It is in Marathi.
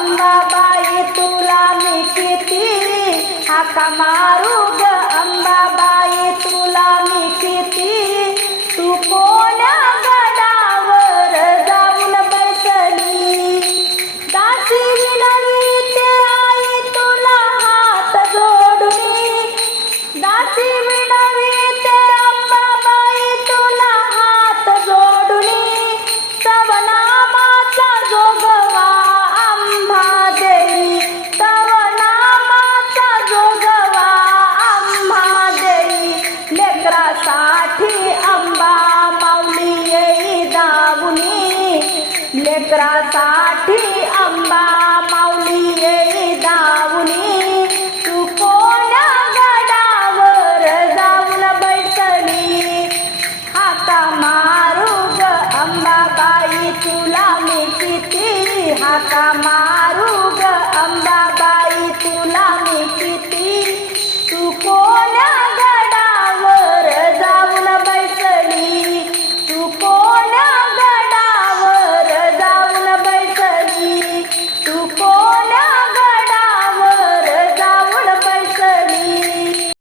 अंबाबाई तुला मी किती हाका मारू? का माँ